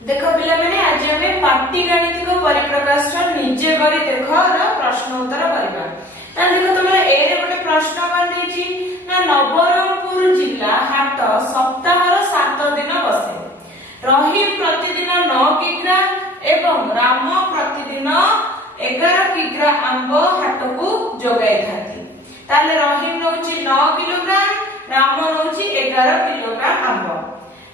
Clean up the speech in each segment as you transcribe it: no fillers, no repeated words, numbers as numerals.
देख पिला माने आज हमें पाटीगाणितिक परिप्रकाश निजे करी देख प्रश्न उत्तर करबा। ता देखो तुमरे ए रे गोटे प्रश्न मान देछि ना नवरंगपुर जिला हाट सप्ताहर 7 दिन बसे। रहीम प्रतिदिन 9 किग्रा एवं राम प्रतिदिन 11 किग्रा आंब हाट को जोगाई थाती। ताले रहीम नउछि 9 किलोग्राम, राम नउछि 11 किलोग्राम आंब।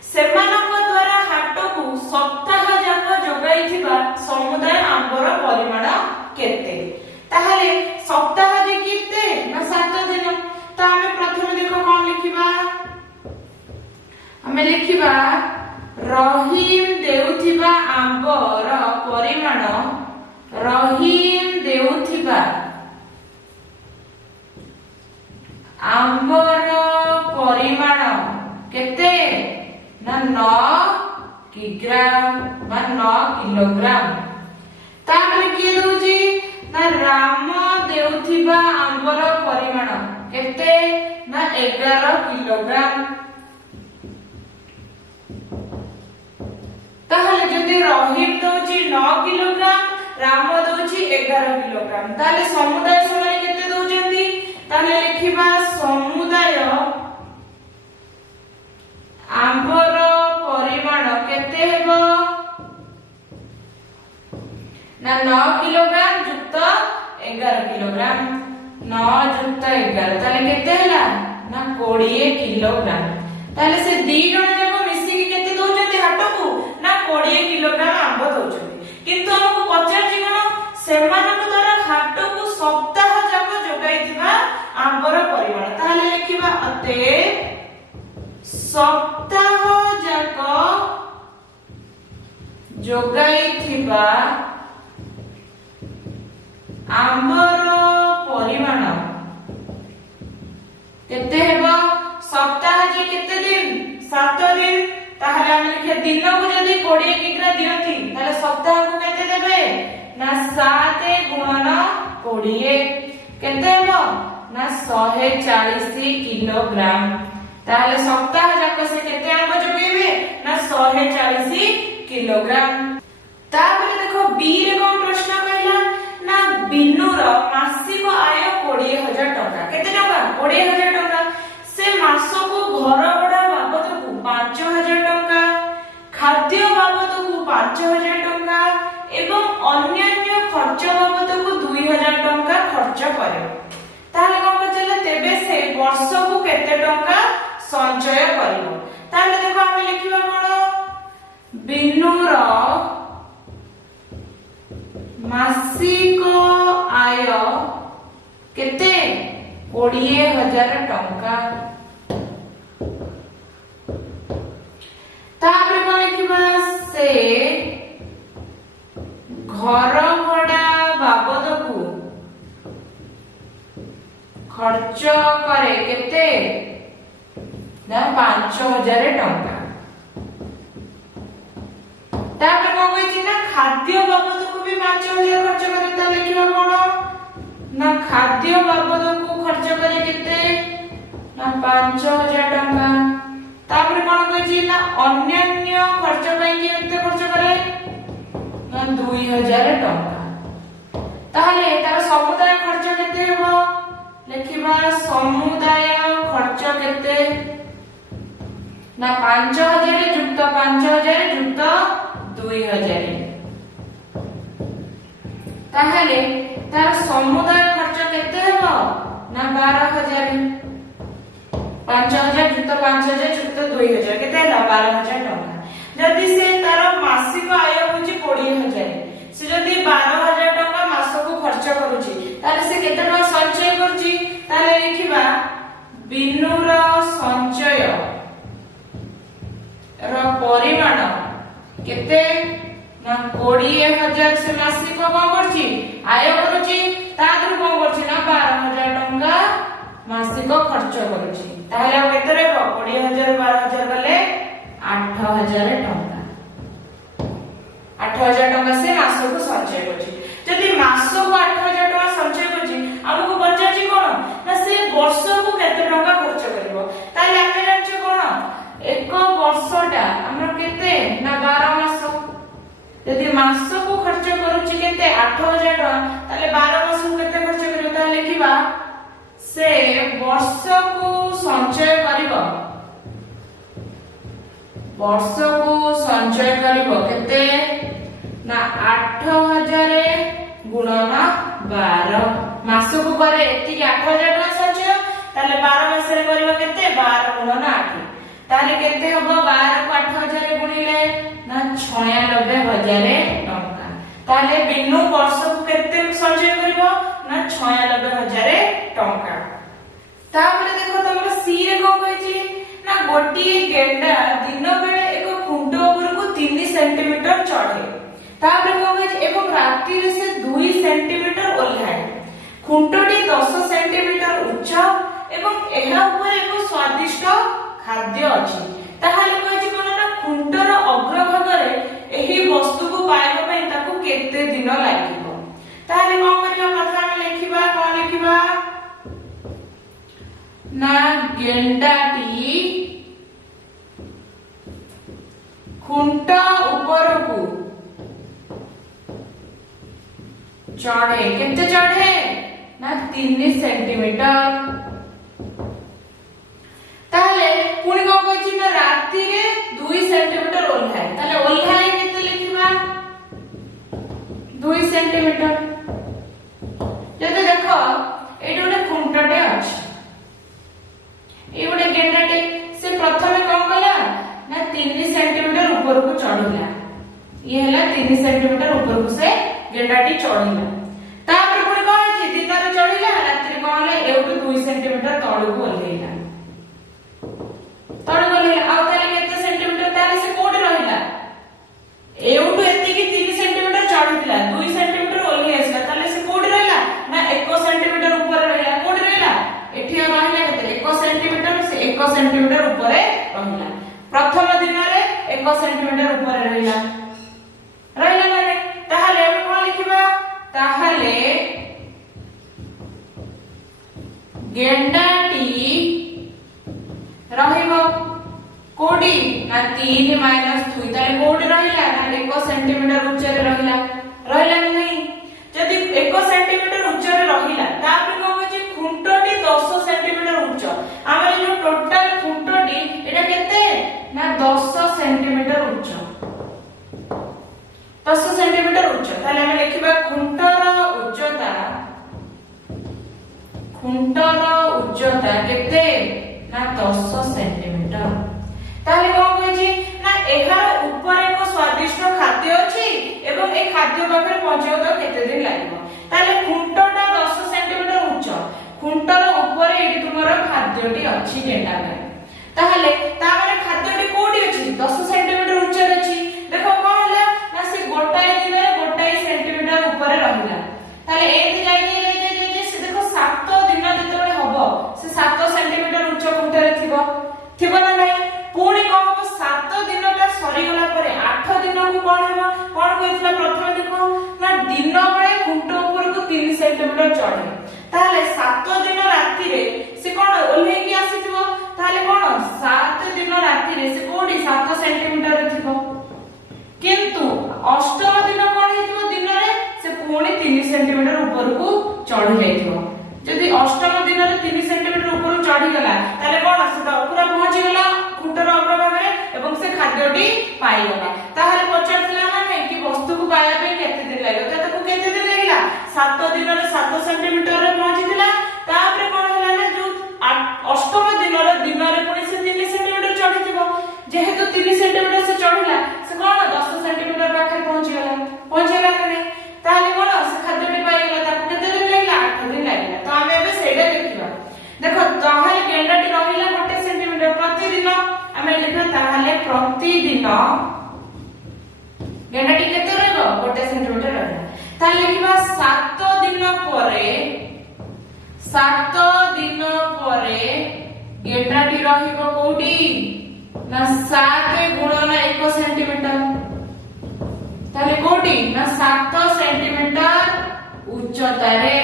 सेमानक द्वारा हाट को सप्ताह जाक जोगाइथिबा समुदाय आंबर परिमाण केते? ताहले सप्ताह जे केते ना 7 दिन। तो हमें प्रथम देखो कोन लिखिबा, हमें लिखिबा रहीम देउथिबा आंबर परिमाण, रहीम देउथिबा आंबर परिमाण केते ना 9 किग्रा बा 9 किलोग्राम। तापर के दोजी ना राम देउथिबा आंबर परिमाण केते ना 11 किलोग्राम। ताहले जदि रहीम दोजी 9 किलोग्राम, राम दोजी 11 किलोग्राम, ताहले समुदाय समान केते दोजंती? ताहले लिखिबा समुदाय आंबर परिमाण केते हेबो ना 9 किलोग्राम जुक्त 11 किलोग्राम। 9 जुक्त 11 ताले केते हला ना 20 किलोग्राम। ताले से दी जण जाको मिसी के केते दोचते हाट को ना 20 किलोग्राम आंब दोचते। किंतु हमको पचार जी कोन सेमानक द्वारा हाट को सप्ताह जाको जोगाइथिबा आंबर परिमाण। ताले लिखिबा अते सप्ताह जाक जोगाइथिबा आंबर परिमाण केते हेबो? सप्ताह जे केते दिन? 7 दिन। ताहले हम लिखे दिन को जदी 20 किग्रा दियथि ताले सप्ताह को केते देबे ना 7 गुणन 20 केते हेबो ना 140 किलोग्राम। ताहले सप्ताह जाक से केते आंब जोगेबे ना 140 किलोग्राम। तापर देखो बी रे कोन प्रश्न कहला ना बिन्नुर मासिक आय 20000 टका। केते टका? 20000 टका। से मासको घर भड़ा बाबद को 5000 टका, खाद्य बाबद को 5000 टका एवं अन्य खर्च बाबद को 2000 टका खर्च करे। ताले कोन पचले तेबे से वर्ष को केते टका संचय करिवो? ताले देखो हम लिखिबा कोन बिन्नुर मासिक आय केते 20000 टंका। तापर कोन लिखिबा से घर भड़ा बाबद को खर्च करे केते ना 5000 टंका। तापर कोन कहछि ना खाद्य बाबद को भी 5000 खर्च करे। ता लिखिबा कोन ना खाद्य बाबद को खर्च करे केते ना 5000 टंका। तापर कोन कहछि ना अन्य खर्च पई केते खर्च करे ना 2000 टंका। ताहले तार समुदाय खर्च केते हेबो? लिखिबा समुदाय खर्च केते ना 5000 जुक्त 5000 जुक्त 2000। ताहले तार समुदाय खर्च केते हेबो ना 12000। 5000 जुक्त 5000 जुक्त 2000 केते हला 12000 टका। जदि से तार मासिक आय होची 20000, से जदि 12000 टका मासको खर्च करूची ताले से केते टका संचय करूची? ताले लिखिबा बिन्नुर संचय रो परिमाण केते ना 20000 से मासिक कोन करची आय करूची, तादर कोन करची ना 12000 टका मासिक खर्च करूची। ताहले हम केते रहबो 20000 12000 गले 8000 टका। 8000 टका से मासको संचय करची। जदि मासको 8000 टका संचय करची हमको पचाची कोन ना से वर्ष को केते टका खर्च करबो? ताहले हम जानछ कोन एक वर्षटा हमर केते ना 12 मास ମାସକୁ ଖର୍ଚ୍ଚ କରୁଛି କେତେ 8000 ଟଙ୍କା, ତାହେଲେ 12 ମାସକୁ କେତେ ଖର୍ଚ୍ଚ କରିବ? ତାହେଲେ ଲେଖିବା ସେ ବର୍ଷକୁ ସଞ୍ଚୟ କରିବ, ବର୍ଷକୁ ସଞ୍ଚୟ କରିବ କେତେ ନା 8000 ଗୁଣନ 12 ମାସକୁ ପରେ ଏତିକି 8000 ଟଙ୍କା ସଞ୍ଚୟ, ତାହେଲେ 12 ମାସରେ କରିବ କେତେ 12 ଗୁଣନ 8, ତାହେଲେ କେତେ ହବ 12 କୁ 8000 ଗୁଣିଲେ ନା 96000 ଟଙ୍କା। ତାହେଲେ ବିନୁ ବର୍ଷକୁ କେତେ ସଞ୍ଚୟ କରିବ ନା 96000 ଟଙ୍କା। ତାପରେ ଦେଖ ତମର ସି ରେ କଣ କହିଛି ନା ଗୋଟିଏ ଗେଣ୍ଡା ଦିନ ବେଳେ ଏକ ଖୁଣ୍ଟ ଉପରକୁ 3 ସେଣ୍ଟିମିଟର ଚଢେ, ତାପରେ କଣ କହିଛି ଏବଂ ରାତିରେ ସେ 2 ସେଣ୍ଟିମିଟର ଓହ୍ଲାଏ, ଖୁଣ୍ଟଟି 10 ସେଣ୍ଟିମିଟର ଉଚ୍ଚ ଏବଂ ଏହା ଉପରେ ଏକ ସ୍ୱାଦିଷ୍ଟ ଖାଦ୍ୟ ଅଛି। ତାହେଲେ କହିଛି କଣ ନା ଖୁଣ୍ଟର ଅଗ୍ରଭାଗରେ ଏହି ବସ୍ତୁକୁ ପାଇବା ପାଇଁ ତାକୁ କେତେ ଦିନ ଲାଗିବ। ତାହେଲେ କଣ କରିବା ପ୍ରଥମେ ଆମେ ଲେଖିବା, କଣ ଲେଖିବା ନା ଗେଣ୍ଡାଟି ଖୁଣ୍ଟ ଉପରକୁ ଚଢେ, କେତେ ଚଢେ ନା 3 ସେଣ୍ଟିମିଟର। ତାହେଲେ ପୁଣି କଣ କହିଛି ନା ରାତିରେ 2 ସେଣ୍ଟିମିଟର ଓହ୍ଲାଏ, ତାହେଲେ ଓହ୍ଲାଏ କେତେ ଲେଖିବା 2 ସେଣ୍ଟିମିଟର। ଯଦି ଦେଖ ଏଇଠି ଗୋଟେ ଖୁଣ୍ଟଟେ ଅଛି, ଏଇ ଗୋଟେ ଗେଣ୍ଡାଟେ, ସେ ପ୍ରଥମେ କଣ କଲା ନା 3 ସେଣ୍ଟିମିଟର ଉପରକୁ ଚଢିଲା, ଇଏ ହେଲା 3 ସେଣ୍ଟିମିଟର ଉପରକୁ ସେ ଗେଣ୍ଡାଟି ଚଢିଲା। ତାପରେ ପୁଣି କଣ ହେଇଛି ଦିନରେ ଚଢିଲା, ରାତିରେ କଣ ହେଲା ଏଉଠୁ 2 ସେଣ୍ଟିମିଟର ତଳକୁ ଓହ୍ଲେଇଲା, ତଳକୁ ଓହ୍ଲେଇଲା। ଆଉ ତାହେଲେ କେତେ ସେଣ୍ଟିମିଟର, ତାହେଲେ ସେ କୋଉଠି ରହିଲା ଏଉଠୁ ଏତିକି 3 ସେଣ୍ଟିମିଟର ଚଢିଥିଲା, 2 ସେଣ୍ଟିମିଟର ଓହ୍ଲେଇ ଆସିଲା, ତାହେଲେ ସେ କୋଉଠି ରହିଲା ନା 1 ସେଣ୍ଟିମିଟର ଉପରେ ରହିଲା। କୋଉଠି ରହିଲା ଏଠି ରହିଲା କେତେ 1 ସେଣ୍ଟିମିଟର, ସେ 1 ସେଣ୍ଟିମିଟର ଉପରେ ରହିଲା। ପ୍ରଥମ ଦିନରେ 1 ସେଣ୍ଟିମିଟର ଉପରେ ରହିଲା, ରହିଲା ନା ନାହିଁ। ତାହେଲେ ଆମେ କଣ ଲେଖିବା, ତାହେଲେ ଗେଣ୍ଡାଟି ରହିବ କୋଉଠି ନା 3 - 2, ତାହେଲେ କୋଉଠି ରହିଲା ନା 1 ସେଣ୍ଟିମିଟର ଉଚ୍ଚରେ ରହିଲା, ରହିଲା ନା ନାହିଁ। ଯଦି 1 ସେଣ୍ଟିମିଟର ଉଚ୍ଚରେ ରହିଲା, ତାପରେ କଣ ହଉଛି ଖୁଣ୍ଟଟି 10 ସେଣ୍ଟିମିଟର ଉଚ୍ଚ, ଆମର ଯୋଉ ଟୋଟାଲ ଖୁଣ୍ଟଟି এটা କେତେ ନା 10 ସେଣ୍ଟିମିଟର ଉଚ୍ଚ, 10 ସେଣ୍ଟିମିଟର ଉଚ୍ଚ। ତାହେଲେ ଆମେ ଲେଖିବା ଖୁଣ୍ଟର ଉଚ୍ଚତା କେତେ ନା 10 ସେଣ୍ଟିମିଟର। ତାହେଲେ କଣ କହିଛି ନା ଏହାର ଉପରେ ଏକ ସ୍ୱାଦିଷ୍ଟ ଖାଦ୍ୟ ଅଛି ଏବଂ ଏ ଖାଦ୍ୟ ପାଖରେ ପହଞ୍ଚିବାକୁ କେତେ ଦିନ ଲାଗିବ। ତାହେଲେ ଖୁଣ୍ଟଟା 10 ସେଣ୍ଟିମିଟର ଉଚ୍ଚ, ଖୁଣ୍ଟର ଉପରେ ଏଠି ତୁମର ଖାଦ୍ୟଟି ଅଛି ଗେଣ୍ଡା ପାଇଁ। ତାହେଲେ ତାପରେ ଖାଦ୍ୟଟି କୋଉଠି ଅଛି 10 ସେଣ୍ଟିମିଟର ଉଚ୍ଚରେ ଅଛି। ଦେଖ କଣ ହେଲା ନା ସେ ଗୋଟାଏ ଦିନରେ 1 ସେଣ୍ଟିମିଟର ଉପରେ ରହିଲା, ତାହେଲେ ଏଠି ଯାଇ ସେ ଦେଖ 7 ଦିନ ଯେତେବେଳେ ହବ ସେ 7 ସେଣ୍ଟିମିଟର ଉଚ୍ଚ ଖୁଣ୍ଟରେ ଥିବ ନା ନାହିଁ। ପୁଣି କଣ ହବ 7 ଦିନଟା ସରିଗଲା ପରେ 8 ଦିନକୁ କଣ ହେବ, କଣ କହିଥିଲା ପ୍ରଥମେ ଦେଖ ନା ଦିନ ବେଳେ ଖୁଣ୍ଟ ଉପରକୁ 3 ସେଣ୍ଟିମିଟର ଚଢେ, ତାହେଲେ 7 ଦିନ ରାତିରେ ସେ କଣ ଓହ୍ଲେଇକି ଆସିଥିବ, ତାହେଲେ କଣ 7 ଦିନ ରାତିରେ ସେ କୋଉଠି 7 ସେଣ୍ଟିମିଟର ଥିବ। କିନ୍ତୁ ଅଷ୍ଟମ ଦିନ କଣ ହେଇଥିବ ଦିନରେ ସେ ପୁଣି 3 ସେଣ୍ଟିମିଟର ଉପରକୁ ଚଢି ଯାଇଥିବ। ଯଦି ଅଷ୍ଟମ ଦିନରେ 3 ସେଣ୍ଟିମିଟର ଉପରକୁ ଚଢିଗଲା, ତାହେଲେ କଣ ସେ ପୁରା ପହଞ୍ଚିଗଲା ଖୁଣ୍ଟର ଅଗ୍ରଭାଗରେ ଏବଂ ସେ ଖାଦ୍ୟଟି ପାଇଗଲା। ତାହେଲେ ପଚାରିଥିଲା ନା ନାହିଁ କି ବସ୍ତୁକୁ ପାଇବା ପାଇଁ କେତେ ଦିନ ଲାଗିବ, ତ ତାକୁ କେତେ ଦିନ ଲାଗିଲା 7 ଦିନରେ 7 ସେଣ୍ଟିମିଟରରେ ପହଞ୍ଚିଥିଲା। ତାପରେ କଣ ହେଲା ନା ଯୋଉ ଅଷ୍ଟମ ଦିନରେ ପୁଣି ସେ 3 ସେଣ୍ଟିମିଟର ଚଢିଥିବ, ଯେହେତୁ 3 ସେଣ୍ଟିମିଟର ସେ ଚଢିଲା ସେ କଣ 10 ସେଣ୍ଟିମିଟର ପାଖରେ ପହଞ୍ଚିଗଲା ନା ନାହିଁ। ତାହେଲେ କଣ ସେ ଖାଦ୍ୟଟି ପାଇଗଲା, ତାକୁ କେତେ ଦିନ ଲାଗିଲା 8 ଦିନ ଲାଗିଲା। ତ ଆମେ ଏବେ ସେଇଟା ଦେଖିବା। ଦେଖ ତାହେଲେ ଗେଣ୍ଡାଟି ରହିଲା 1 ସେଣ୍ଟିମିଟର ପ୍ରତିଦିନ, ଆମେ ଲେଖିବା ତାହେଲେ ପ୍ରତିଦିନ ଗେଣ୍ଡାଟି କେତେ ରହିବ 1 ସେଣ୍ଟିମିଟର ରହିବ। ତାହେଲେ ଲେଖିବା 7 ଦିନ ପରେ ଗେଣ୍ଡାଟି ରହିବ କୋଉଠି ନା 7 ଗୁଣନ 1 ସେଣ୍ଟିମିଟର, ତାହେଲେ କୋଉଠି ନା 7 ସେଣ୍ଟିମିଟର ଉଚ୍ଚତାରେ।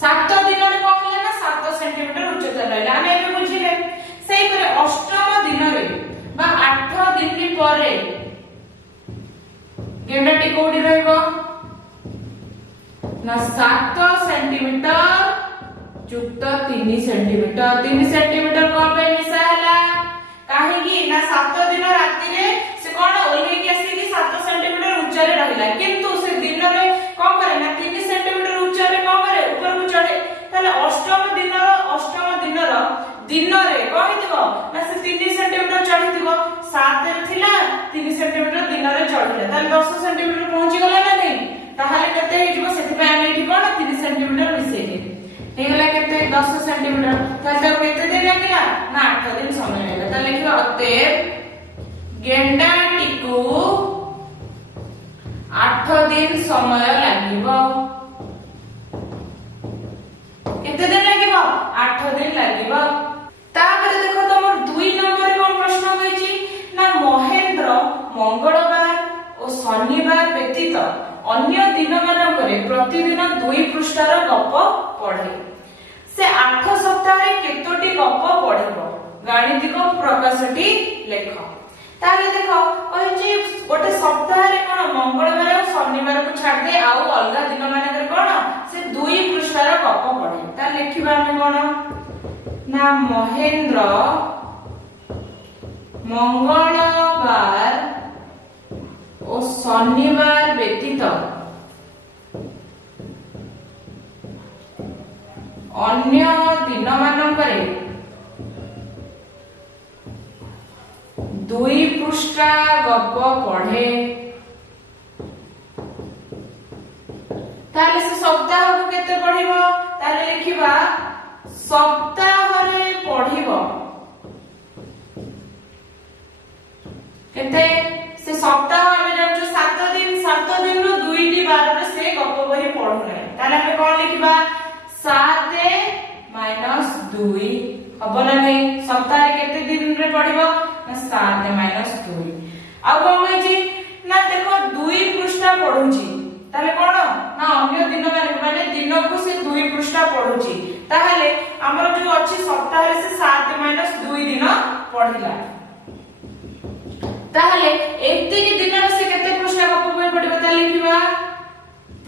7 ଦିନରେ କଣ ହେଲା ନା 7 ସେଣ୍ଟିମିଟର ଉଚ୍ଚତା ରହିଲା, ଆମେ ଏବେ ବୁଝିଲେ। ସେଇପରି ଅଷ୍ଟମ ଦିନରେ ବା 8 ଦିନ ପରେ गेंडाटी कोडी रहइबो ना 7 सेंटीमीटर युक्त 3 सेंटीमीटर 3 सेंटीमीटर कोन पे मिसा हला काहे कि ना 7 दिन राति रे से कोन ओल्हे के आसी कि 7 सेंटीमीटर ऊंचा रे रहिला किंतु से दिन रे कोन करे ना 3 सेंटीमीटर ऊंचा रे कोन करे ऊपर को चढ़े ताले अष्टम दिन रे कहिदिबो ना से 3 सेंटीमीटर चढ़िदिबो 7 रे थिला 3 सेंटीमीटर दिन रे चढ़िला ताले 10 सेंटीमीटर पहुंची गला ना नहीं ताहाले कते हेजिबो सेति पे आमे एठी कोन 3 सेंटीमीटर मिसेइले हेगला केते 10 सेंटीमीटर ताले तो केते दिन लागिला ना 8 दिन समय लागला ताले लिखिबो अतएव गेंडाटी को 8 दिन समय लागिबो केते दिन लागिबो 8 दिन लागिबो तापर देखो तमर 2 नंबर कोन प्रश्न होईची ना महेंद्र मंगलवार और शनिवार व्यतीत अन्य दिन मानकरे प्रतिदिन 2 पृष्ठार गप पढे से 8 सप्ताह रे केतोटी गप पढिबो गाणितिक प्रकाशटी लेख ताले देखो कहछि गोटे सप्ताह रे कोन मंगलवार और शनिवार को छाड़ दे आउ अलगा दिन मानकरे कोन से 2 पृष्ठार गप पढे ता लिखिबा हम कोन ना महेंद्र मंगलवार और शनिवार व्यतीत अन्य दिन मानकरे 2 पृष्ठा गप पढ़े ताले से सप्ताह को केते पढ़िबो ताले लिखिबा सप्ताह रे पढ़िबो केते से सप्ताह हमें जानछु 7 दिन रो 2टी बार रे से गप बही पढुने ताले हमें कोन लिखिबा 7 - 2 हबो ना नहीं सप्ताह रे केते दिन रे पढिबो ना 7 - 2 आ कोन होइची ना देखो 2 पृष्ठा पढुची ताले कोन ना अन्य दिन माने दिन को से 2 पृष्ठा पढुची ताहले हमर जो अछि सप्ताह रे से 7 - 2 दिन पढिला ताहले एते के दिन से केते पृष्ठा गप बही पढिबो ता लिखिबा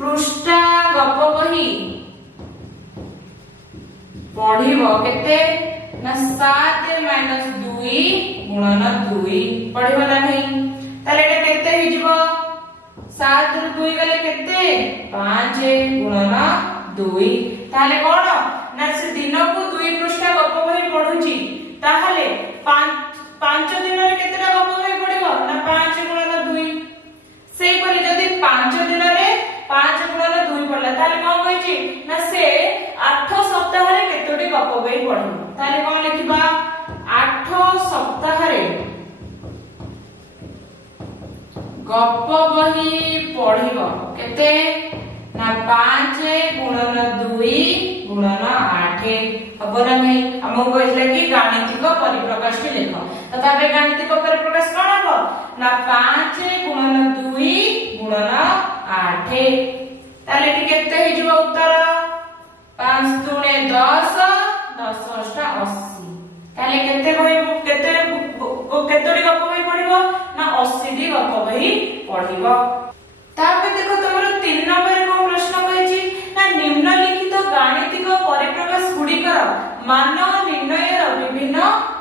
पृष्ठा गप बही पढिबो केते ना 7 - 2 गुणन 2 पढिबो ना नहीं ताले एटा केते हिजिबो 7 रु 2 गले केते 5 गुणन 2 ताले कोन ना से दिन को 2 पृष्ठा गप बही पढुची ताहले 5 दिन रे केतेटा गप बही पढिबो ना 5 गुणन 2 सेई परि जदी 5 दिन रे 5 गुणन 2 पडला ताले कोन होइची ना से 8 सप्ताह रे केतोटी गप बही पढिबो ताले कोन लिखिबा 8 सप्ताह रे गप बही पढिबो केते ना 5 गुणन 2 गुणन 8 हबो ना नहीं हमको कहले कि गाणितिक परिप्रकाश के लेख तो तबे गाणितिक परिप्रकाश कोन हबो ना 5 गुणन 2 गुणन 8 ताले टी केते हि जो उत्तर 5 दूने 10 10 अष्टा 80 ताले केते बही केतोटी गप बही पढिबो ना 80 टी गप बही पढिबो तापे देखो तमरो 3 नंबर को प्रश्न होइची ना निम्नलिखित गाणितिक परिप्रकाश गुडिकर मान निर्णय रो विभिन्न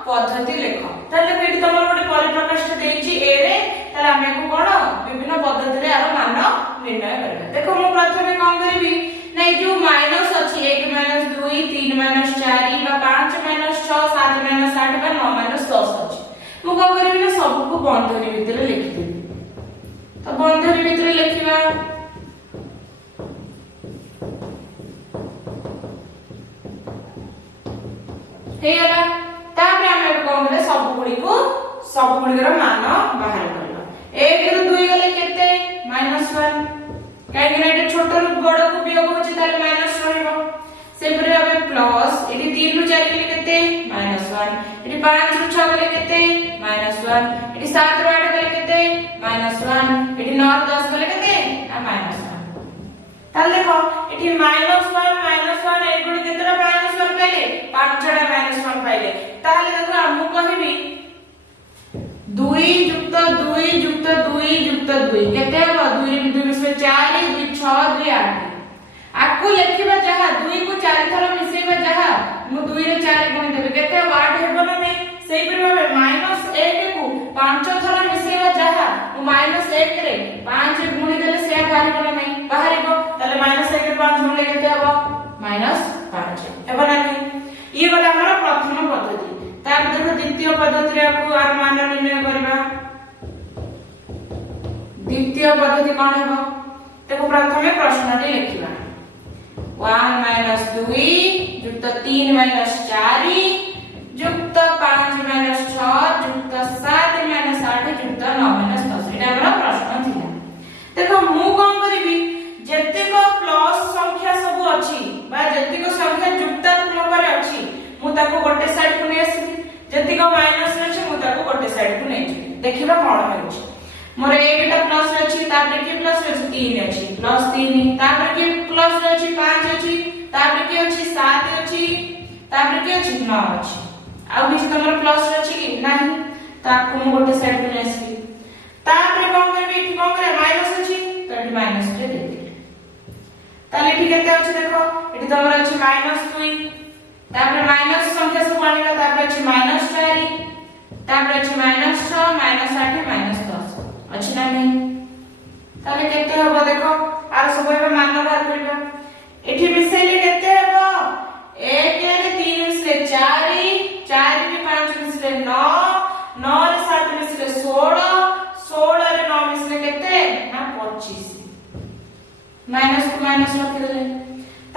पद्धति लेख ताले एठी तमरो गोटे परिप्रकाश देइची ए रे ताले हमें को कोन विभिन्न पद्धति रे आरो मान निर्णय करबा देखो मु प्रथमे कोन करबी नै जो माइनस अछि 1 - 2 3 - 4 बा 5 - 6 7 - 8 बा 9 - 10 अछि मु को करबी ना सब को बंधनी भितर लिखि देबी तो बंधनी भितर लिखिबा हे गला तापर हम कोन करे सब गुडी रो मान बाहर करला 1 रु 2 गले केते -1 काहे कि एटा छोट रु बड़ को वियोग होची ताले माइनस रहइबो सेपरे हबे प्लस एटी 3 रु 4 गले केते -1 एटी 5 रु 6 गले केते -1 एटी 7 रु 8 गले केते -1 एटी 9 रु 10 गले केते -1 ताले देखो एटी -1 ए गुडी केतेरा -1 पाइले 5 टा -1 पाइले ताले देखो हम कहबी 2 + 2 + 2 + 2 केते हो ताकू लिखिबा जहा 2 को 4 थर मिसेबा जहा मु 2 रे 4 गुणी देबे केते 8 हेबो ना नै सेही परबे -1 को 5 थर मिसेबा जहा मु -1 रे 5 गुणी देले से बाहरिबो ना नै बाहरिबो ताले -1 रे 5 गुणी केते हबो -5 हेबो ना नै ये गला हमर प्रथम पद्धति तार देखो द्वितीय पद्धति रे को आर मान निर्णय करबा द्वितीय पद्धति कोन हेबो देखो प्रथमे प्रश्नटी लिखिबा 1 - 2 युक्त 3 - 4 युक्त 5 - 6 युक्त 7 - 8 युक्त 9 - 10 एटा हमरा प्रश्न थिला देखो मु कोन करबी जत्तेको प्लस संख्या सब अछि बा जत्तेको संख्या युक्तात्मक रे अछि मु ताको गोटे साइड को नै आसी जत्तेको माइनस रे अछि मु ताको गोटे साइड को नै छी देखिबा कोन होछ मोर एटा प्लस अछि तापर के प्लस अछि 3 अछि प्लस 3 तापर के प्लस अछि 5 अछि तापर के अछि 7 अछि तापर के अछि 9 अछि आ किछ तमर प्लस अछि कि नाही ताकू मु गोटे साइड को आसी तापर कोन करबे इठी कोन करे माइनस अछि तो इठी माइनस रे दे दे ताले इठी केते अछि देखो इठी तमर अछि -2 तापर माइनस संख्या सब आनिला तापर अछि -4 तापर अछि -6 -8 -10 अछि ना नहीं ताले केते होबो देखो आर सब एबे मान बाहर करबा एठी मिसेले केते होबो 1 रे 3 मिसले 4 4 रे 5 मिसले 9 9 रे 7 मिसले 16 16 रे 9 मिसले केते ना 25 माइनस को माइनस रखि देले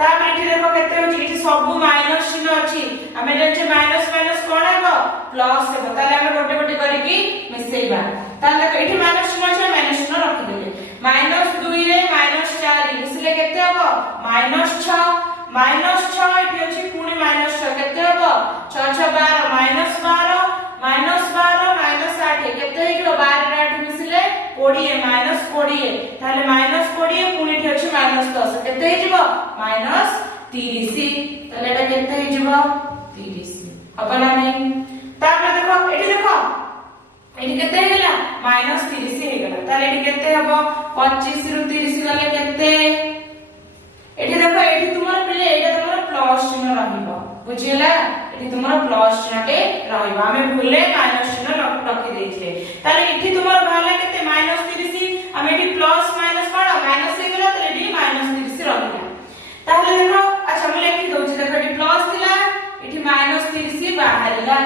तापर एठी देखो केते होची एठी सब माइनस चिन्ह अछि हमें जे माइनस माइनस कोन हेबो प्लस हेबो ताले हम गोटे गोटे करी की मिसेइबा ताले एठी माइनस चिन्ह अछि माइनस चिन्ह रखि देले -2 रे -4 मिसले केते हेबो -6 एठी अछि पुनी -6 केते हेबो 6 6 12 -12 -8 केते हेबो 12 रे 8 मिसले 20 -20 ताले -20 पुनी एठी अछि -10 केते हेजिबो -30 ताले एटा केते हेजिबो 30 अपना नहीं तापर देखो एठी केते हे गेला -30 हे गेला ताले एठी केते हेबो 25 रु 30 गले केते एठी देखो एठी तुमर पिले एटा तुमर प्लस चिन्ह रहिबो बुझिला एठी तुमर प्लस चिन्हटे रहिबो हमें भूले माइनस चिन्ह रखि देइछे ताले एठी तुमर भाला केते -30 हम एठी प्लस माइनस कोन माइनस हे गेला ताले एठी -30 रहिला ताले देखो अच्छा हम लिखि दोछि देखो एठी प्लस थिला एठी -30 बाहरिला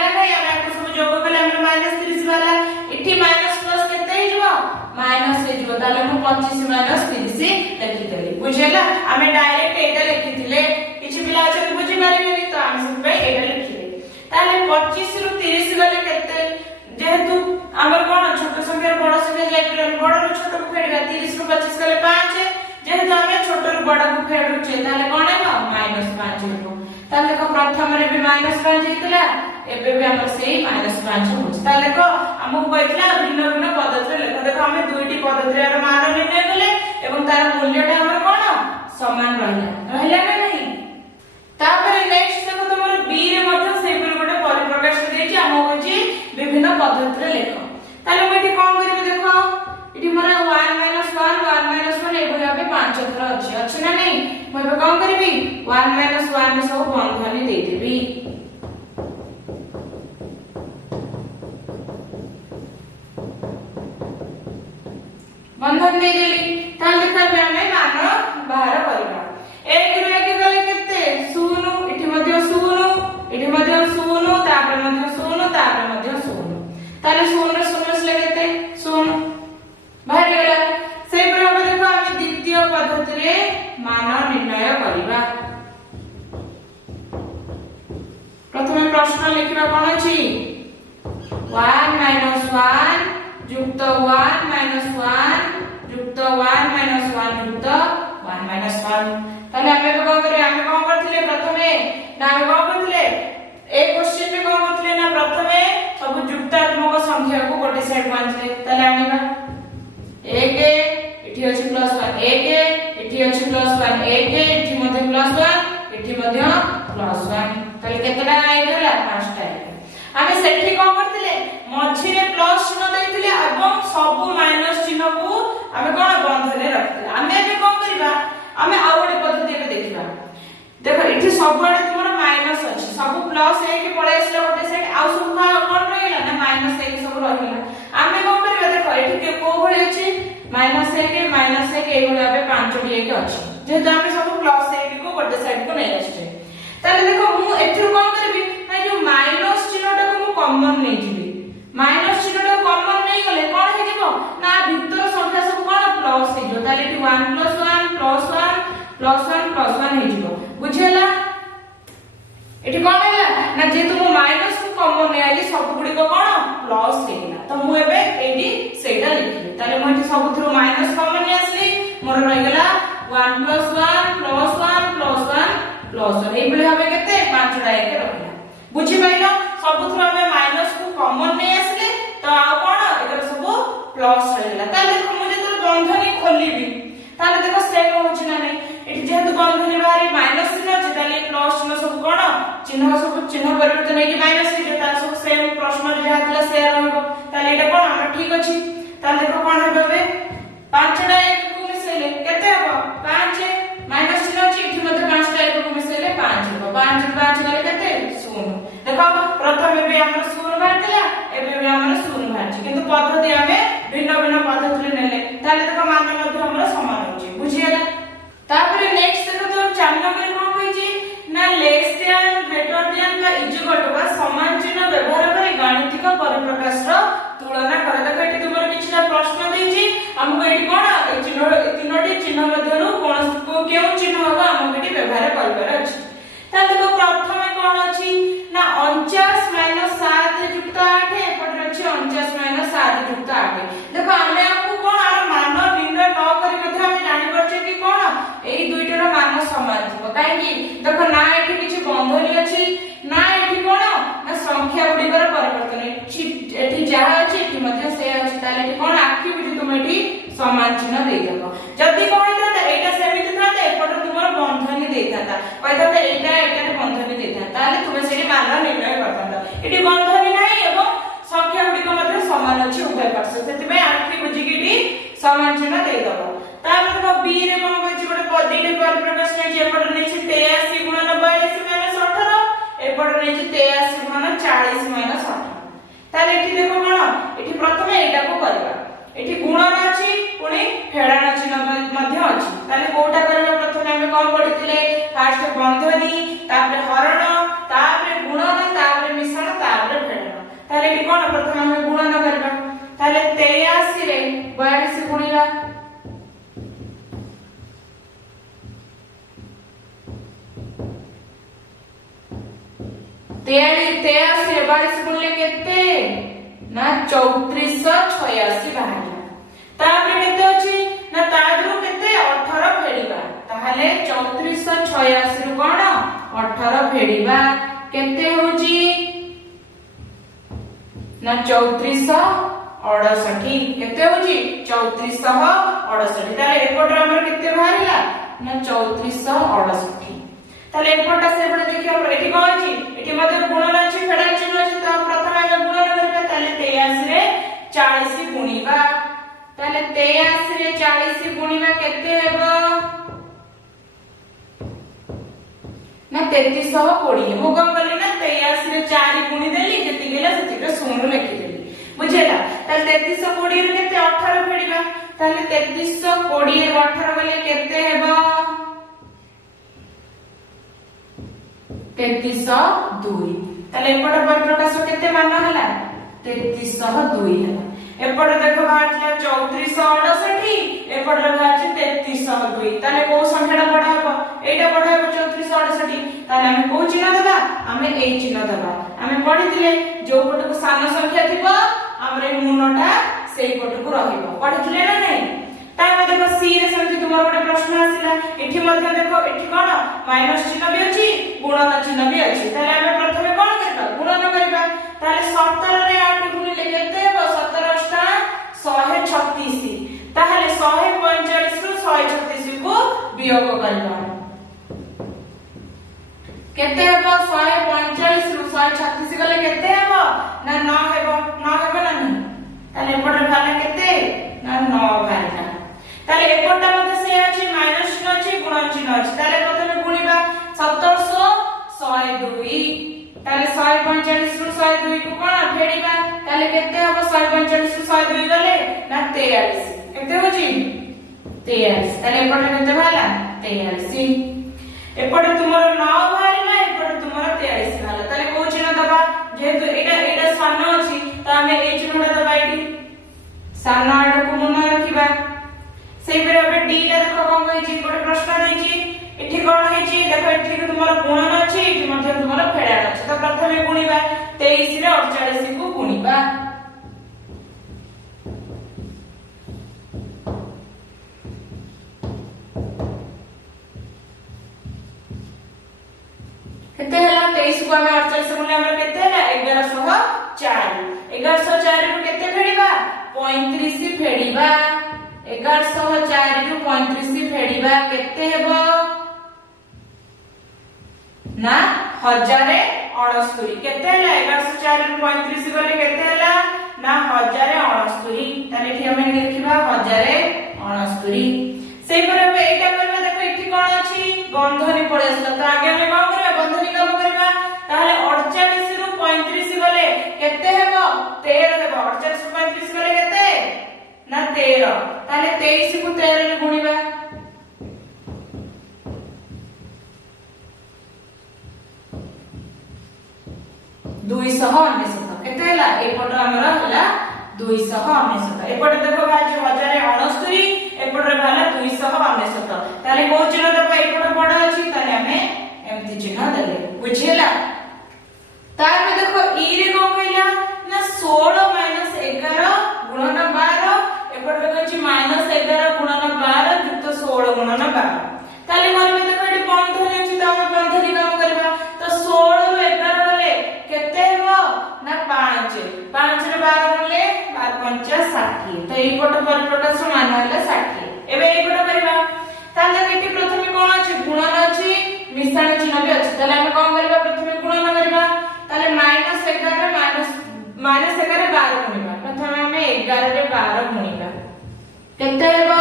ना भाई हम एकु सब जोग कले हम -30 वाला एठी माइनस प्लस केते हे जबो माइनस हे जबो ताले हम 25 - 30 लिखि देली बुझेला हमें डायरेक्ट एटा लिखि थिले किछि पिला अछि बुझि मारिबेनी तो हम सब पे एटा लिखिले ताले 25 रु 30 गले केते जेहेतु हमर कोन छोट संख्या बड़ संख्या जाय बड़ रु छोट को फेडगा 30 रु 25 गले 5 जेहेतु हमें छोट रु बड़ को फेडुचे ताले कोन हेबो -5 हेबो ताले को प्रथम रे भी -5 हेतला एबे भी हमर सेही -5 होछ ताले देखो हमहु कहइतला भिन्न भिन्न पद्धति रे लेखो देखो हमें दुईटी पद्धति रे मान निर्णय कले एवं तार मूल्यटा हमर कोन समान रहला ना नहीं तापर नेक्स्ट देखो तमर बी रे मध्य सेही पर गोटे परिप्रकाश देछि हम होछि विभिन्न पद्धति रे लेखो ताले मइटी कोन करबे देखो इटी मोर 1 - 1 एबो याबे 5 थर अछि ना नहीं मैं एबे कोन करबी 1 - 1 सब बंधनी दे देबी बंधन दे देली ताले देखबे हमें मान बाहर करबा 1 रे 1 गले केते 0 इठी मध्ये 0 इठी मध्ये 0 तापर मध्ये 0 तापर मध्ये 0 ताले 0 रे 0 मिसले केते 0 बाहर गेला सेही पर हम देखो हम द्वितीय पद्धति रे मान निर्णय करबा प्रथमे प्रश्न लिखिबा कोन अछि 1 - 1 युक्त 1 - 1 युक्त 1 - 1 युक्त 1 - 1 ताले हमें कोन करे हमें कोन करथिले प्रथमे ना हमें कोन करथिले ए क्वेश्चन में कोन करथिले ना प्रथमे सब युक्तात्मक संख्या को गोटे साइड मानथिले ताले आनिबा 1 एठी अछि +1 1 एठी अछि +1 1 एठी मध्ये +1 एठी मध्ये +1 ताले केतेटा आइला 5टा हमें सेठी कोन करथिले मझी रे प्लस चिन्ह दैथिले एवं सब माइनस चिन्ह को हमें कोन बंधने रखथिले हमें भी कोन करबा हमें आ गोटे -1 ଏଇଭଳି ଭାବେ 5ଟି 1 ଅଛି ଯେହେତୁ ଆମେ ସବୁ +1 କୁ ଗୋଟେ ସାଇड କୁ ନେଇ ଆସିଛେ। ତାହେଲେ ଦେଖ ମୁଁ ଏଥିରୁ କଣ କରିବି ନା ଯୋଉ ମାଇନସ ଚିହ୍ନଟାକୁ ମୁଁ କମନ ନେଇଯିବି। ମାଇନସ ଚିହ୍ନଟାକୁ କମନ ନେଇଗଲେ କଣ ହେଇଯିବ ନା ଭିତର ସଂଖ୍ୟା ସବୁ କଣ ପ୍ଲସ ହେଇଯିବ। ତାହେଲେ ଏଠି 1 + 1 + 1 + 1 + 1 ହେଇଯିବ। ବୁଝିହେଲା? ଏଠି କଣ ହେଲା ନା ଯେହେତୁ ମୁଁ ମାଇନସ କୁ କମନ ନେଇ ଆଇଲି ସବୁ ଗୁଡିକ କଣ ପ୍ଲସ ହେଇଗଲା। ତ ମୁଁ ଏବେ ଏଇଠି ସେଇଟା ଲେଖିବି। ତାହେଲେ ମୁଁ ଏଠି ସବୁଥିରୁ ମାଇନସ କମନ ନେଇ ଆସିଲି। ମୋର ରହିଗଲା 1 + 1 + 1 + 1 + 1 ଏଇଭଳି ଭାବେ କେତେ 5ଟା 1 ରହିଲା। ବୁଝିପାରିଲ? ସବୁଥିରୁ ଆମେ ମାଇନସ କୁ କମନ ନେଇ ଆସିଲେ ତ ଆଉ କଣ ଏଗୁରା ସବୁ ପ୍ଲସ ରହିଲା। ତାହେଲେ ଦେଖ ମୁଁ ଯେତେବେଳେ ବନ୍ଧନୀ ଖୋଲିବି ତାହେଲେ ଦେଖ ସେମ ହଉଛି ନା ନାହିଁ। ଏଠି ଯେହେତୁ ବନ୍ଧନୀ ବାହାରେ ମାଇନସ ଚିହ୍ନ ଅଛି ତାହେଲେ ପ୍ଲସ ଚିହ୍ନ ସବୁ କଣ ଚିହ୍ନ ପରିବର୍ତ୍ତନ ହେଇକି ମାଇନସ ହେଇଯିବ। ତାର ସବୁ ସେମ ପ୍ରଶ୍ନରେ ଯାହା ଥିଲା ସେୟା ରହିବ। ତାହେଲେ ଏଇଟା କଣ ଆମର ଠିକ ଅଛି। ତାହେଲେ ଦେଖ କଣ ହେବ ଏବେ 5ଟା 1 କୁ ମିଶେଇଲେ କେତେ ହେବ 5 ମାଇନସ ଚିହ୍ନ ଅଛି ଏଠି ମଧ୍ୟ 5ଟା 1 କୁ ମିଶେଇଲେ 5 ହେବ। 5 ରୁ 5 ଗଲେ କେତେ 0। ଦେଖ ପ୍ରଥମେ ବି ଆମର 0 ବାହାରିଥିଲା ଏବେ ବି ଆମର 0 ବାହାରିଛି କିନ୍ତୁ ପଦ୍ଧତି ଆମେ ଭିନ୍ନ ଭିନ୍ନ ପଦ୍ଧତିରେ ନେଲେ ତାହେଲେ ଦେଖ ମାନ ମଧ୍ୟ ଆମର ସମାନ ହେଉଛି। ବୁଝିହେଲା? ତାପରେ ନେକ୍ସଟ ଦେଖ ତ 4 ନମ୍ବରରେ କଣ କହିଛି ନା ଲେସ୍ ଦ୍ୟାନ ଗ୍ରେଟର ଦ୍ୟାନ ବା ଇକ୍ୱାଲ ଟୁ ବା ସମାନ ଚିହ୍ନ ବ୍ୟବହାର କରି ଗାଣିତିକ ପରିପ୍ରକାଶର ତୁଳନା କର। ଦେଖ ଏଠି ତୁମର କିଛିଟା ପ୍ରଶ୍ନ ଦେଇଛି ଆମକୁ ଏଠି କଣ ଏ ତିନୋଟି ଚିହ୍ନ ମଧ୍ୟରୁ କେଉଁ ଚିହ୍ନ ହବ ଆମକୁ ଏଠି ବ୍ୟବହାର କରିବାର ଅଛି। ତାହେଲେ ଦେଖ ପ୍ରଥମେ କଣ ଅଛି ନା 49 - 7 + 8 ଏପଟେ ଅଛି 49 - 7 + 8। ଦେଖ ଆମେ ଆମକୁ କଣ ଆର ମାନ ନିର୍ଣ୍ଣୟ ନ କରି ମଧ୍ୟ ଆମେ ଜାଣି ପାରୁଛେ କି କଣ ଏଇ ଦୁଇଟାର ମାନ ସମାନ ଥିବ। କାହିଁକି ଦେଖ ନା ଏଠି କିଛି ବନ୍ଧନୀ ଅଛି ନା ଏଠି କଣ ନା ସଂଖ୍ୟା ଗୁଡିକର ପରିବର୍ତ୍ତନ ଏଠି ଯାହା ଅଛି ଏଠି ମଧ୍ୟ ସେୟା ଅଛି। ତାହେଲେ ଏଠି କଣ ଆଖି ବୁଝି ତୁମେ ଏଠି ସମାନ ଚିହ୍ନ ଦେଇଦେବ। ଯଦି କଣ ହେଇଥାନ୍ତା ଏଇଟା ସେମିତି ଥାନ୍ତା ଏପଟେ ତୁମର ବନ୍ଧନୀ ଦେଇଥାନ୍ତା କହିଥାନ୍ତା ଏଇଟାରେ ବନ୍ଧନୀ ଦେଇଥାନ୍ତା ତାହେଲେ ତୁମେ ସେଠି ମାନ ନିର୍ଣ୍ଣୟ କରିଥାନ୍ତ। ଏଠି ବନ୍ଧନୀ ନାହିଁ ଏବଂ ସଂଖ୍ୟା ଗୁଡିକ ମଧ୍ୟ ସମାନ ଅଛି ଉଭୟ ପାର୍ଶ୍ୱ ସେଥିପାଇଁ ଆଖି ବୁଝିକି ଏଠି ସମାନ ଚିହ୍ନ ଦେଇଦବ। ତାପରେ ଦେଖ b ରେ କଣ କହିଛି ଗୋଟେ ପଦୀରେ ପରିପ୍ରକାଶ ନେଇଛି ଏପଟେ ନେଇଛି 83 × 42 - 18 ଏପଟେ ନେଇଛି 83 × 40 - 18। ତାହେଲେ ଏଠି ଦେଖ କଣ ଏଠି ପ୍ରଥମେ ଏଇଟାକୁ କରିବା ଏଠି ଗୁଣନ ଅଛି ପୁଣି ଫେଡାଣ ଚିହ୍ନ ମଧ୍ୟ ଅଛି। ତାହେଲେ କୋଉଟା କରିବା ପ୍ରଥମେ ଆମେ କଣ ପଢିଥିଲେ ଫାର୍ଷ୍ଟ ବନ୍ଧନୀ ତାପରେ ହରଣ ତାପରେ ଗୁଣନ ତାପରେ ମିଶ୍ରଣ ତାପରେ ଫେଡାଣ। ତାହେଲେ ଏଠି କଣ ପ୍ରଥମେ ଆମେ ଗୁଣନ କରିବା। ତାହେଲେ 83 ରେ 42 ଗୁଣିବା 83 ରେ 42 ଗୁଣିଲେ କେତେ ନା 3486 ବାହାରିଲା। ତାପରେ କେତେ ଅଛି ନା ତାଦେରୁ କେତେ 18 ଫେଡିବା। ତାହେଲେ 3486 ରୁ କଣ 18 ଫେଡିବା କେତେ ହଉଛି ନା 3468 କେତେ ହଉଛି 3468। ତାହେଲେ ଏପଟରେ ଆମର କେତେ ବାହାରିଲା ନା 3468। ତାହେଲେ ଏପଟଟା ସେପଟେ ଦେଖିବା ଏଠି କଣ ଅଛି ଏଠି ମଧ୍ୟ ଗୁଣନ ଅଛି ଫେଡାଣ ଚିହ୍ନ ଅଛି ତ ପ୍ରଥମେ ଆମେ ଗୁଣନ କରିବା। ତାହେଲେ 83 ରେ 40 ଗୁଣିବା ତାହେଲେ 83 ରେ 40 ଗୁଣିବା କେତେ ହେବ ନା 3320। ମୁଁ କଣ କଲି ନା 83 ରେ 4 ଗୁଣି ଦେଲି ଯେତିକି ହେଲା ସେତିକି 0 ଲେଖିଦେଲି। ବୁଝିଲା? ତାହେଲେ 3320 ରେ କେତେ 18 ଫେଡିବା। ତାହେଲେ 3320 ରେ 18 ଗଲେ କେତେ ହେବ 3302। ତାହେଲେ ଏପଟ ପରିପ୍ରକାଶ କେତେ ମାନ ହେଲା 3302 ହେଲା। ଏପଟେ ଦେଖ ବାହାରିଥିଲା 3468 ଏପଟେ ବାହାରିଛି 3302। ତାହେଲେ କୋଉ ସଂଖ୍ୟାଟା ବଡ ହେବ ଏଇଟା ବଡ ହେବ 3468। ତାହେଲେ ଆମେ କୋଉ ଚିହ୍ନ ଦେବା ଆମେ ଏଇ ଚିହ୍ନ ଦେବା। ଆମେ ପଢିଥିଲେ ଯୋଉ ପଟକୁ ସାନ ସଂଖ୍ୟା ଥିବ ଆମର ଏଇ ମୁନଟା ସେଇ ପଟକୁ ରହିବ ପଢିଥିଲେ ନା ନାହିଁ। ତାପରେ ଦେଖ ସି ରେ ସେମିତି ତୁମର ଗୋଟେ ପ୍ରଶ୍ନ ଆସିଲା ଏଠି ମଧ୍ୟ ଦେଖ ଏଠି କଣ ମାଇନସ ଚିହ୍ନ ବି ଅଛି ଗୁଣନ ଚିହ୍ନ ବି ଅଛି। ତାହେଲେ ଆମେ ପ୍ରଥମେ କଣ କରିବା ଗୁଣନ କରିବା। ତାହେଲେ 17 ରେ 8 ଗୁଣିଲେ କେତେ ହେବ 17 * 136। ତାହେଲେ 145 ରୁ 136 କୁ ବିয়োଗ କରିବା କେତେ ହେବ 145 ରୁ 136 ଗଲେ କେତେ ହେବ ନା 9 ହେବ। 9 ହେବ ନା ନାହିଁ। ତାହେଲେ ଏପଟେ ବାହାରିଲା କେତେ ନା 9 ବାହାରିଲା। ତାହେଲେ ଏପଟଟା ମଧ୍ୟ ସେ ଅଛି ମାଇନସ ଚିହ୍ନ ଅଛି ଗୁଣନ ଚିହ୍ନ ଅଛି। ତାହେଲେ ପ୍ରଥମେ ଗୁଣିବା 1700 102। ତାହେଲେ 145 ରୁ 102 କୁ କଣ ଫେଡିବା। ତାହେଲେ କେତେ ହେବ 145 ରୁ 102 ଗଲେ ନା 43। केते होची 43 ताले एपटे केते भाला 43 एपटे तुमरो 9 भाला एपटे तुमरो 43 भाला ताले को चिन्ह दबा जेहेतु एटा सानो अछि त हमें ए चिन्हटा दबा एटी सानो आडा को मुना रखिबा सेहि पर अब डी ला देखो कोन होइची गोटे प्रश्न देइची एठी कोन होइची देखो एठी तुमरो गुणन अछि एठी मध्ये तुमरो फेडाण अछि त प्रथमे गुणिबा 23 रे 48 को गुणिबा केते हला 23 को हमें 48 गुणले हमरा केते हला 1104 1104 रु केते फेडिबा 35 फेडिबा 1104 रु 35 फेडिबा केते हेबो ना 1069 केते हला 1104 रु 35 गले केते हला ना 1069 ताले एठी हमें लिखिबा 1069 सेहि पर अब एटा करबा देखो एठी कोन अछि बंधनी पळे असला त आगे हमें कोन करबा बंधनी काम करबा ताले 48 रु 35 गले केते हेबो 13 हेबो 48 रु 35 गले केते ना 13 ताले 23 को 13 रे गुणिबा दुईशह अनेशत केते हला एपट हमरा हला 299 एपट देखो बाजी 1069 एपट रे भाला 299 ताले को चिन्ह दबा एपट बड अछि ताले हमें एमति चिन्ह देले बुझिला तार में देखो ई रे को कहला ना 16 - 11 गुणन 12 एपट देखो अछि -11 गुणन 12 युक्त 16 गुणन 12 ताले घर में देखो एटी बंधनी अछि त हम बंधनी काम करबा तो 16 रु 11 गले केते हेबो ना 5 5 रे 12 गले 12 5 60 तो एई पट पर प्रकाश मान होला 60 एबे एई पट करबा ताले एटी प्रथमे कोन अछि गुणन अछि मिश्रण चिन्ह भी अछि ताले हम कोन करबा प्रथमे गुणन करबा ताले -11 -11 12 गुणिबा प्रथमे हम 11 रे 12 गुणिबा केते हेबो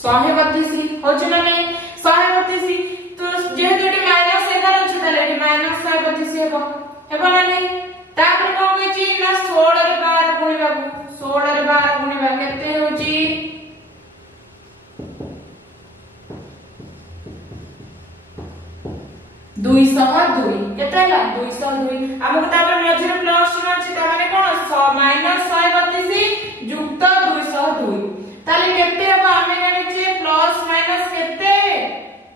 132 होछ ना नहीं 132 तो जेहेतु एटी -11 अछि ताले एटी -132 हेबो ना नहीं तापर कोन होची ना 16 रे 12 गुणिबा 16 रे 12 गुणिबा केते होची 202 केते हला 202 हमको तापर मझिर प्लस चिन्ह अछि ता माने कोन -132 युक्त 202 ताले केते हेबा हमें जानिछे प्लस माइनस केते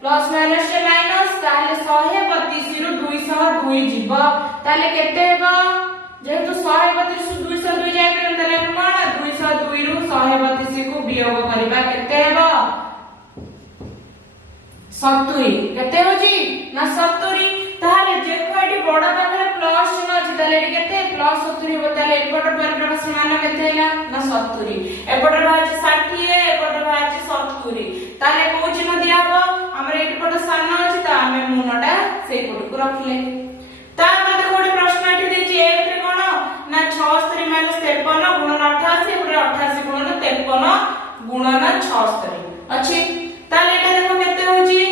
प्लस माइनस से माइनस ताले 132 रु 202 जीव ताले केते हेबा जेहेतु 132 रु 202 जाय के ताले कोन 202 रु 132 को वियोग करबा केते हेबा 70 केते होजी ना 70 ताले जेको एटी बडा पाखरे प्लस चिन्ह अछि ताले एटी केते प्लस 70 हो ताले एपट पर प्रकाश मान केते हैला ना 70 एपट रहछि 60 एपट रहछि 70 ताले को चिन्ह दियाबो हमर एटी पट सामना अछि ता हमें मुनटा सेई पट को रखले तापर देखो गोटे प्रश्न एटी देछि एक रे कोन ना 76 - 53 गुणन 88 एपट 88 गुणन 53 गुणन 76 अछि ताले एटा देखो केते होछि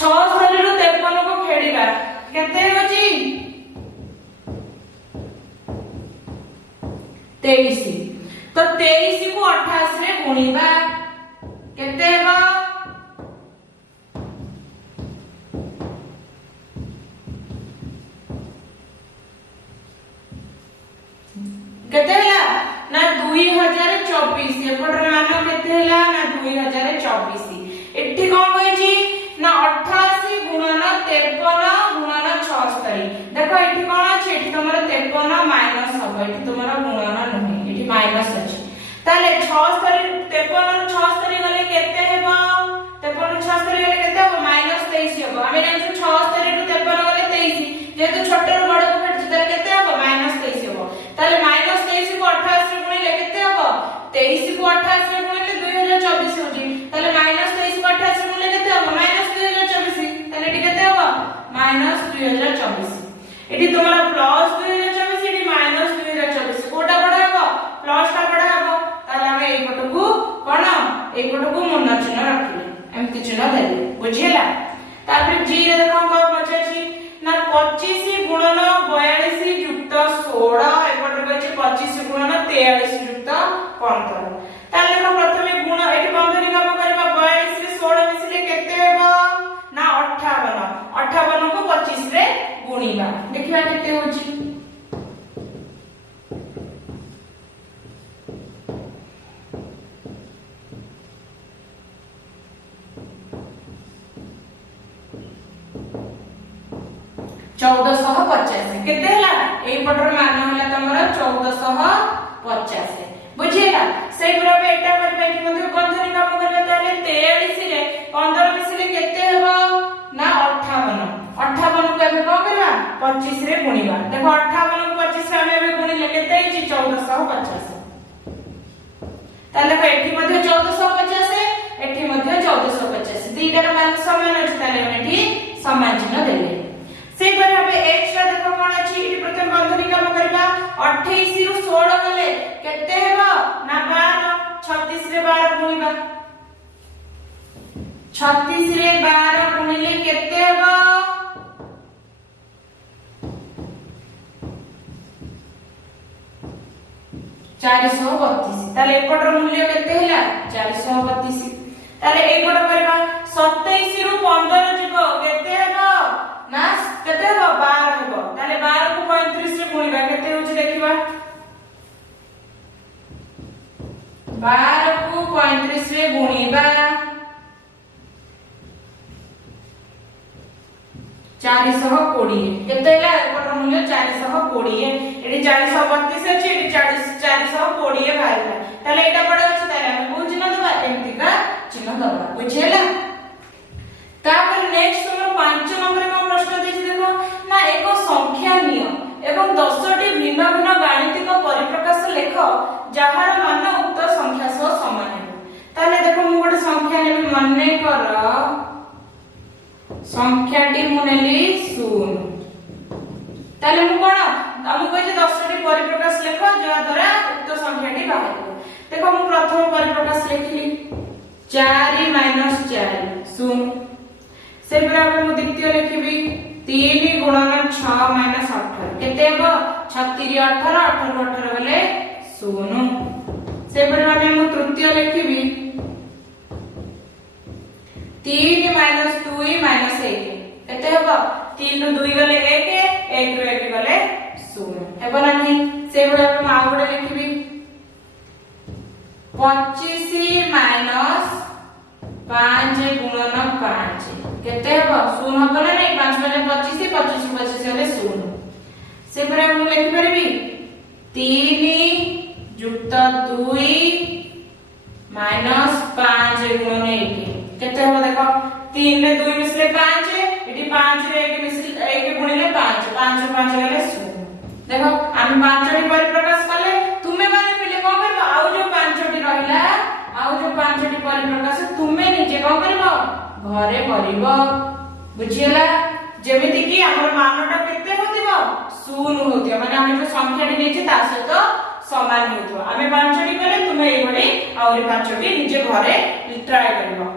76 रु 53 को फेडिबा केते होछि 23 तो 23 को 28 रे गुणिबा केते हेबा केते हला ना 2024 एपट मान केते हला ना 2024 एठी कोन होइछि ना 88 गुणन 53 गुणन 76 देखो एठी कोन अछि एठी तमरा 53 माइनस हबो एठी तमरा गुणन नहि एठी माइनस अछि ताले 76 53 76 गले केते हेबो 53 76 गले केते हेबो -23 हेबो हमें जानि 76 रु 53 गले 23 जेतु छोट रु बड़ को फेट ताले केते हेबो -23 हेबो ताले -23 को 28 रे गुणिले केते हेबो 23 को 28 रे गुणिले 2024 होजी ताले -23 को 28 रे गुणिले केते हेबो -2024 ताले एटी केते हेबो -2024 एटी तुम्हारा प्लस 2024 एटी -2024 कोटा बडा हेबो प्लस टा बडा हेबो ताले हम एई पट को कोन एई पट को मुन्ना चिन्ह रखिले एमति चिन्ह देले बुझिला तापर जी रे देखो को बचछि ना 25 गुणन 42 युक्त 16 एपट कहछि 25 गुणन 43 ଯୁକ୍ତ 15 ତାହେଲେ ଦେଖ ପ୍ରଥମେ ଗୁଣ ଏଠି ବନ୍ଧନୀ କାମ କରିବା 42 ରେ 16 ମିଶିଲେ କେତେ ହେବ ନା 58 58 କୁ 25 ରେ ଗୁଣିବା ଦେଖିବା କେତେ होची 1450 केते हला एई पटर मान हला तमर 1450 बुझिएला सेई पुरा एटा पर बैठी मध्ये बंधनी काम करबा ताले 43 रे 15 मिसिले केते हेबो ना 58 58 को एबे कोन करबा 25 रे गुणीबा देखो 58 को 25 रे हमें एबे गुणीले केते हिची 1450 ताले एठी मध्ये 1450 एठी मध्ये 1450 दीटार मान समान अछि ताले एठी समान चिन्ह देले से पर हमें x रा देखो कोन अछि इति प्रथम बंधनी काम करबा 28 रु 16 गले केते हेबो ना 12 36 रे 12 गुणीबा 36 रे 12 गुणिले केते हेबो 432 ताले एपटर मूल्य केते हैला 432 ताले एपट करबा 27 रु 15 जीवो केते हेबो ना केते हेबो 12 हेबो ताले 12 को 35 रे गुणीबा केते होची देखिबा 12 को 35 रे गुणीबा 420 केते हैला एपटर मूल्य 420 एडी 432 अछि एडी 420 बाहरला ताले एटा पडे अछि ताले हम कोन चिन्ह दबा एमती का चिन्ह दबा बुझियला तापर नेक्स्ट हमर 5 नंबर को प्रश्न देछि देखो ना एक संख्या निय एवं 10टी भिन्न भिन्न गाणितिक परिप्रकाश लेख जहार मान उक्त संख्या सह समान है ताले देखो मु गोटे संख्या नेबी माने कर संख्याटी मुनेली 0 ताले मु कोन हमु कहि 10टी परिप्रकाश लेख जहा द्वारा उक्त संख्याटी बाहर देखो मु प्रथम परिप्रकाश लिखली 4 - 4 0 से बराबर मु द्वितीय लिखबी 3 × 6 - 18 केते हो 36 18 18 18 गले 0 से बराबर मु तृतीय लिखबी 3 - 2 - 1 केते हो 3 ରୁ 2 गले 1 1 ରୁ 1 गले 0 हेबो नाही से बराबर मु आ गुडे लिखबी 25 - 5 × 5 केते हेबो 0 हबो ना नहीं 5 × 25 25 25 गले 0 से बराबर मु लिखि परबी 3 + 2 - 5 × 1 केते हेबो देखो 3 रे 2 मिसले 5 एटी 5 रे 1 मिसले 1 गुणिले 5 5 × 5 गले 0 देखो हम 5टी परिप्रकाश कले तुमे माने पहिले को करबो आउ जो 5टी रहिला आउ जो 5टी परिप्रकाश तुमे निजे को करबो घरे करिवो बुझियला जेमिति कि हमर मानटा केते होतिबो 0 होतिबो माने हम जो संख्याटी नेछि ता सहित समान होतिबो हमें 5टी कले तुमे एई भली आउरी 5टी निजे घरे ट्राई करिवो